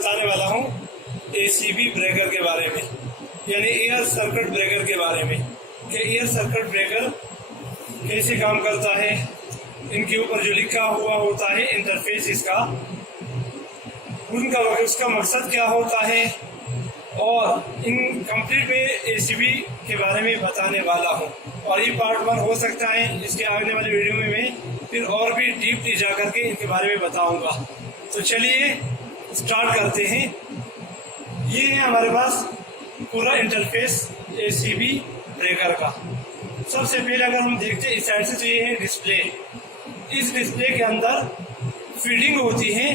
बताने वाला हूँ एसीबी ब्रेकर के बारे में, यानी एयर सर्किट ब्रेकर के बारे में कि एयर सर्किट ब्रेकर कैसे काम करता है, इनके ऊपर जो लिखा हुआ होता है इंटरफेस इसका, उसका मकसद क्या होता है, और इन कंप्लीट में एसीबी के बारे में बताने वाला हूँ। और ये पार्ट 1 हो सकता है, इसके आने वाले वीडियो में मैं फिर और भी डीपली जा करके इनके बारे में बताऊंगा। तो चलिए स्टार्ट करते हैं। ये है हमारे पास पूरा इंटरफेस एसीबी ब्रेकर का। सबसे पहले अगर हम देखते हैं इस साइड से, तो ये है डिस्प्ले। इस डिस्प्ले के अंदर फीडिंग होती है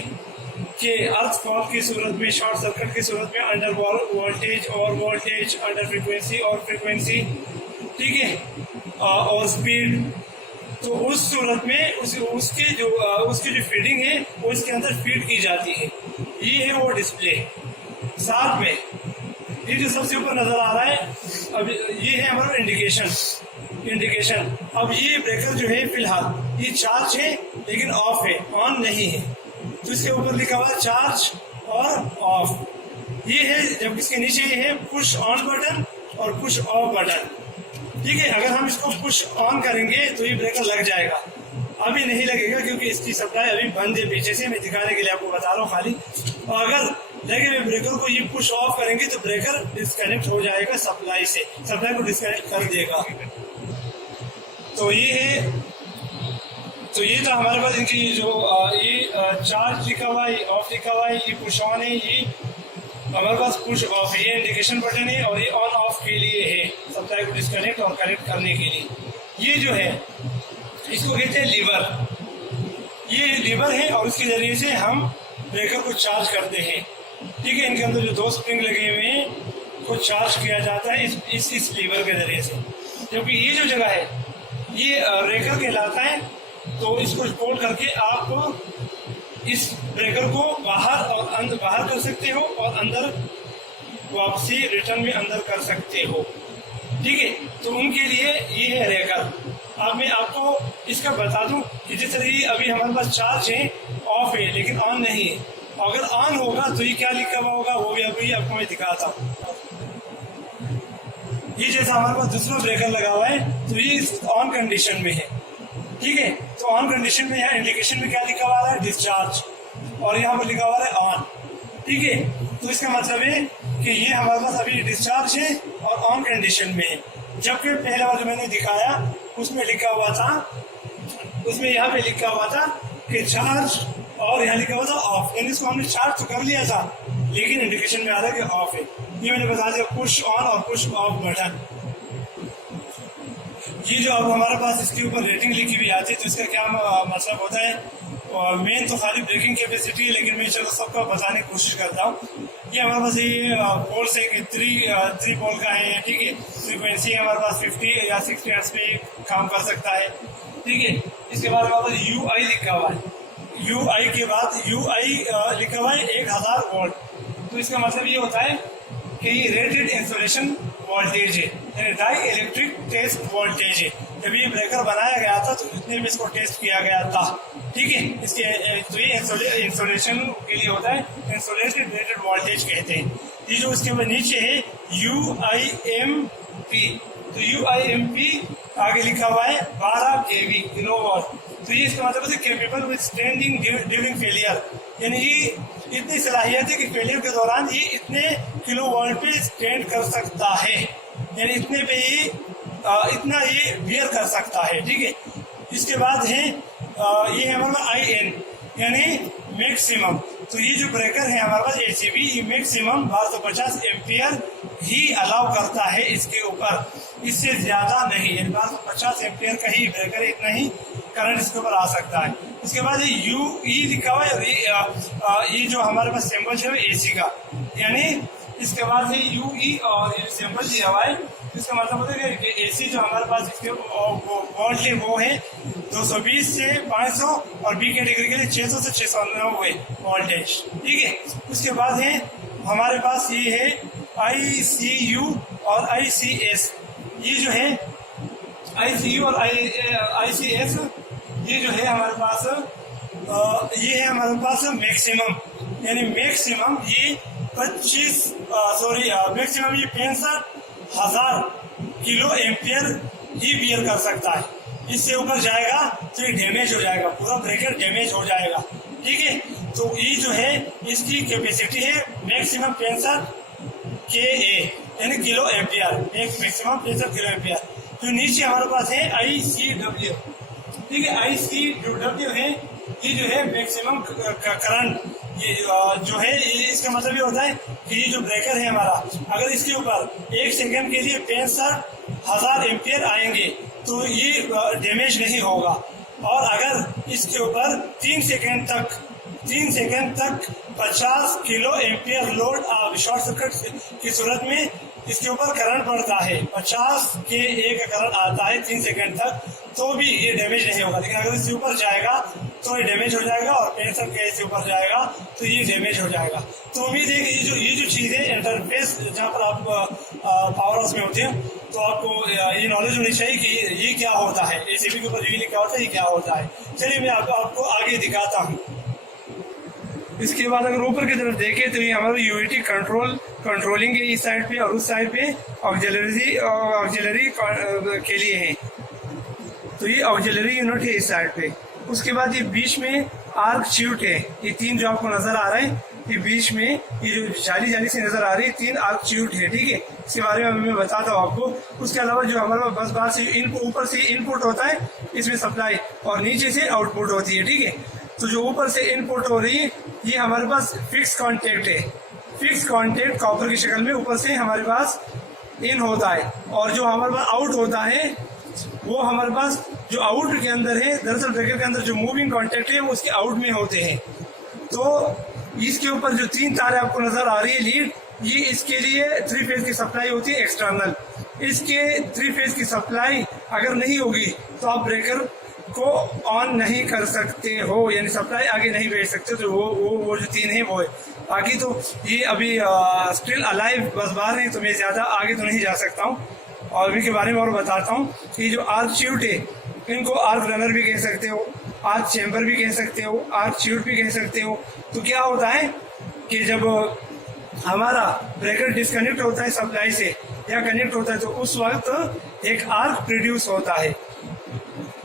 कि अर्थ फॉल की सूरत में, शॉर्ट सर्किट की सूरत में, अंडर वोल्टेज और वोल्टेज, अंडर फ्रीक्वेंसी और फ्रीक्वेंसी, ठीक है, और स्पीड। तो उस सूरत में उसकी जो फीडिंग है वो इसके अंदर फीड की जाती है। ये है वो डिस्प्ले। साथ में ये जो सबसे ऊपर नजर आ रहा है, अब ये है हमारा इंडिकेशन। अब ये ब्रेकर जो है फिलहाल ये चार्ज है लेकिन ऑफ है, ऑन नहीं है। तो इसके ऊपर लिखा हुआ चार्ज और ऑफ। ये है, जब इसके नीचे ये है पुश ऑन बटन और पुश ऑफ बटन, ठीक है। अगर हम इसको पुश ऑन करेंगे तो ये ब्रेकर लग जाएगा, अभी नहीं लगेगा क्योंकि इसकी सप्लाई अभी बंद है। पीछे से मैं दिखाने के लिए आपको बता रहा हूँ खाली। और अगर लगे हुए ब्रेकर को ये पुश ऑफ करेंगे तो ब्रेकर डिस्कनेक्ट हो जाएगा सप्लाई से, सप्लाई को डिस्कनेक्ट कर देगा। तो ये है, तो ये तो हमारे पास इनकी जो ये चार्ज लिखा हुआ है, ऑफ लिखा हुआ है, ये पुश ऑन है, ये हमारे पास पुश ऑफ है, ये इंडिकेशन बटन है, और ये ऑन ऑफ के लिए है, सप्लाई को डिस्कनेक्ट और कनेक्ट करने के लिए। ये जो है इसको कहते हैं लीवर। ये लीवर है और उसके जरिए से हम ब्रेकर को चार्ज करते हैं, ठीक है। इनके अंदर जो 2 स्प्रिंग लगे हुए हैं को चार्ज किया जाता है इस लीवर के जरिए से। क्योंकि ये जो जगह है ये ब्रेकर कहलाता है, तो इसको होल्ड करके आप इस ब्रेकर को बाहर और अंदर बाहर कर सकते हो और अंदर वापसी रिटर्न में अंदर कर सकते हो, ठीक है। तो उनके लिए ये है ब्रेकर। अब मैं आपको इसका बता दूं कि जिस तरह ये अभी हमारे पास चार्ज है, ऑफ है लेकिन ऑन नहीं है। अगर ऑन होगा तो ये क्या लिखा हुआ होगा वो भी अभी आपको मैं दिखाता हूँ। ये जैसा हमारे पास दूसरा ब्रेकर लगा हुआ है तो ये ऑन कंडीशन में है, ठीक है। तो ऑन कंडीशन में यहाँ इंडिकेशन में क्या लिखा हुआ है, डिस्चार्ज, और यहाँ पर लिखा हुआ है ऑन, ठीक है। तो इसका मतलब है कि ये हमारे पास अभी डिस्चार्ज है और ऑन कंडीशन में है। जबकि पहला वाला जो मैंने दिखाया उसमें लिखा हुआ था, उसमें यहाँ पे लिखा हुआ था कि चार्ज और यहाँ लिखा हुआ था ऑफ, यानी इसको हमने चार्ज तो कर लिया था लेकिन इंडिकेशन में आ रहा है कि ऑफ है। ये मैंने बता दिया पुश ऑन और पुश ऑफ बटन। ये जो अब हमारे पास इसके ऊपर रेटिंग लिखी हुई आती है तो इसका क्या मतलब होता है, और मेन तो खाली ब्रेकिंग कैपेसिटी है, लेकिन मैं चलो सबका बताने की कोशिश करता हूँ। ये हमारे पास ये पोल्स है कि 3 पोल का है, ठीक है। फ्रीक्वेंसी हमारे पास 50 या 60 हर्ट्ज पे काम कर सकता है, ठीक है। इसके बाद हमारे पास UI लिखा हुआ है, UI के बाद UI लिखा हुआ है 1000 वोल्ट। तो इसका मतलब ये होता है कि ये रेटेड इंसुलेशन वोल्टेज है, यानी डाई इलेक्ट्रिक टेस्ट वोल्टेज है। जब ये ब्रेकर बनाया गया था तो इतने में इसको टेस्ट किया गया था, ठीक है। इसके तो ये इंसुलेशन के लिए होता है, इंसुलेटेड रेटेड वोल्टेज कहते हैं। ये जो इसके नीचे है UIMP, तो UIMP आगे लिखा हुआ है 12 kV किलोवाट। तो ये इसका मतलब है capable with standing during failure, यानी ये इतनी सलाहियत है कि फेलियर के दौरान ये इतने किलोवाट पे स्टैंड कर सकता है, यानी इतने पे ये इतना ये बियर कर सकता है, ठीक है। इसके बाद है ये है हमारा IN यानी मैक्सिमम। तो ये जो ब्रेकर है हमारे पास एसीबी, ये मैक्सिमम 1250 एम्पियर ही अलाउ करता है इसके ऊपर, इससे ज्यादा नहीं, यानी 1250 एम्पियर का ही ब्रेकर है, इतना ही करंट इसके ऊपर आ सकता है। इसके बाद ये UE लिखा हुआ है, ये जो हमारे पास सिंबल है AC का, यानी इसके बाद है UE और ये सिंबल दिया हुआ है। इसका मतलब होता है कि AC जो हमारे पास इसके वोल्ट है वो है 220 से 500 और B कैटेगरी के लिए 600 से 690 वोल्टेज, ठीक है। उसके बाद है हमारे पास ये है ICU और ICS। ये जो है ICU और ICS ये जो है हमारे पास ये है हमारे पास मैक्सिमम, यानी मैक्सिमम ये 65,000 किलो एम्पियर ही बियर कर सकता है। इससे ऊपर जाएगा तो ये डैमेज हो जाएगा, पूरा ब्रेकर डैमेज हो जाएगा। ठीक है, तो ये जो है इसकी कैपेसिटी है मैक्सिमम 65 KA यानी kilo ampere, maximum 65 kilo ampere. तो नीचे हमारे पास है ICW। ठीक है, ICW है, ये जो है मैक्सिमम करंट। ये जो है इसका मतलब ये होता है कि ये जो ब्रेकर है हमारा, अगर इसके ऊपर 1 सेकंड के लिए 65,000 एम्पियर आएंगे तो ये डैमेज नहीं होगा। और अगर इसके ऊपर 3 सेकंड तक 50 kilo ampere load short circuit की सूरत में इसके ऊपर करंट पड़ता है, 50 KA का करंट आता है 3 सेकंड तक, तो भी ये डैमेज नहीं होगा। लेकिन अगर इससे ऊपर जाएगा तो ये डैमेज हो जाएगा, और 65 KA से ऊपर जाएगा तो ये डैमेज हो जाएगा। तो उम्मीद है कि ये जो चीज है इंटरफेस जहाँ पर आप पावर हाउस में होते हैं, तो आपको ये नॉलेज होनी चाहिए कि ये क्या होता है, ACB के ऊपर यूनिट क्या होता है, ये क्या होता है। चलिए मैं आपको आगे दिखाता हूँ। इसके बाद अगर ऊपर की तरफ देखें तो ये हमारा यूनिटी कंट्रोलिंग है इस साइड पे, और उस साइड पे ऑक्सिलरी के लिए है। तो ये ऑक्सिलरी यूनिट है इस साइड पे। उसके बाद ये बीच में आर्क च्यूट है, ये 3 जो आपको नजर आ रहे हैं, ये बीच में ये जो जाली से नजर आ रही है 3 आर्क च्यूट है। ठीक है, इसके बारे में मैं बताता हूँ आपको। उसके अलावा जो हमारे बस बार से ऊपर से इनपुट होता है इसमें सप्लाई, और नीचे से आउटपुट होती है। ठीक है, तो जो ऊपर से इनपुट हो रही है ये हमारे पास फिक्स कॉन्टेक्ट है। फिक्स कॉन्टेक्ट कॉपर की शक्ल में ऊपर से हमारे पास इन होता है, और जो हमारे पास आउट होता है वो हमारे पास जो आउट के अंदर है, दरअसल ब्रेकर के अंदर जो मूविंग कॉन्टेक्ट है वो उसके आउट में होते हैं। तो इसके ऊपर जो 3 तारें आपको नजर आ रही है लीड, ये इसके लिए 3 फेज की सप्लाई होती है एक्सटर्नल। इसके 3 फेज की सप्लाई अगर नहीं होगी तो आप ब्रेकर को ऑन नहीं कर सकते हो, यानी सप्लाई आगे नहीं भेज सकते। तो वो जो 3 है वो है। बाकी तो ये अभी स्टिल अलाइव बस बार है, तो मैं ज्यादा आगे तो नहीं जा सकता हूँ। और भी के बारे में और बताता हूँ कि जो आर्क च्यूट है, इनको आर्क रनर भी कह सकते हो, आर्क चैम्बर भी कह सकते हो, आर्क च्यूट भी कह सकते हो। तो क्या होता है कि जब हमारा ब्रेकर डिस्कनेक्ट होता है सप्लाई से या कनेक्ट होता है, तो उस वक्त एक आर्क प्रोड्यूस होता है।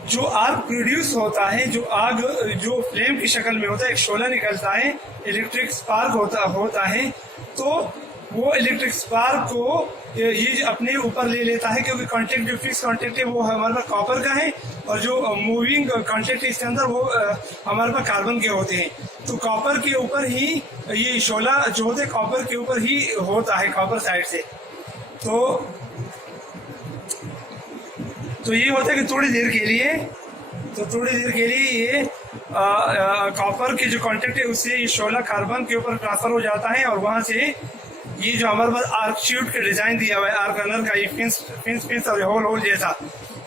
जो आर्क प्रोड्यूस होता है, जो आग जो फ्लेम की शक्ल में होता है, एक शोला निकलता है, इलेक्ट्रिक स्पार्क होता है। तो वो इलेक्ट्रिक स्पार्क को ये अपने ऊपर ले लेता है, क्योंकि कॉन्टेक्ट जो फिक्स कॉन्टेक्ट है वो हमारे पास कॉपर का है, और जो मूविंग कॉन्टेक्ट है इसके अंदर वो हमारे पास कार्बन के होते हैं। तो कॉपर के ऊपर ही ये शोला जो होते हैं कॉपर के ऊपर ही होता है, कॉपर साइड से। तो ये होता है कि थोड़ी देर के लिए ये कॉपर के जो कांटेक्ट है उससे ये शोला कार्बन के ऊपर ट्रांसफर हो जाता है, और वहां से ये जो हमारे पास आर्क च्यूट का डिजाइन दिया हुआ है, आर्क रनर का, ये फिंस और होल जैसा,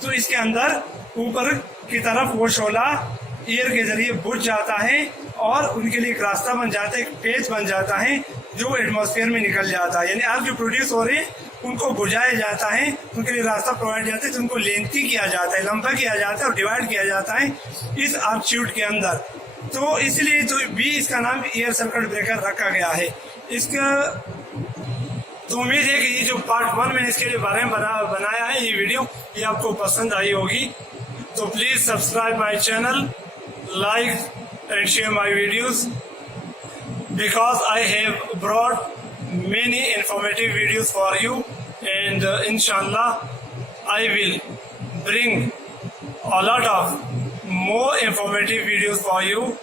तो इसके अंदर ऊपर की तरफ वो शोला एयर के जरिए बुझ जाता है, और उनके लिए एक रास्ता बन जाता है, एक पेज बन जाता है जो एटमॉस्फेयर में निकल जाता है। यानी आर्क जो प्रोड्यूस हो रहे हैं उनको बुझाया जाता है, उनके लिए रास्ता प्रोवाइड जाता है, तो उनको लेंथी किया जाता है, लंबा किया जाता है और डिवाइड किया जाता है इस आर्क च्यूट के अंदर। तो इसलिए तो भी इसका नाम एयर सर्किट ब्रेकर रखा गया है। इसका तो उम्मीद है कि ये जो पार्ट 1 मैंने इसके लिए बारे में बनाया है, ये वीडियो ये आपको पसंद आई होगी। तो please subscribe my channel, like and share my videos, because I have brought many informative videos for you, and inshallah I will bring a lot of more informative videos for you.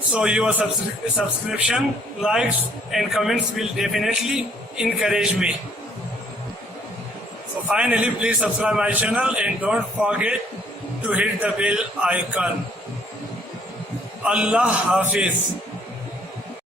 So your subscription, likes and comments will definitely encourage me. So finally, please subscribe my channel and don't forget to hit the bell icon. Allah Hafiz.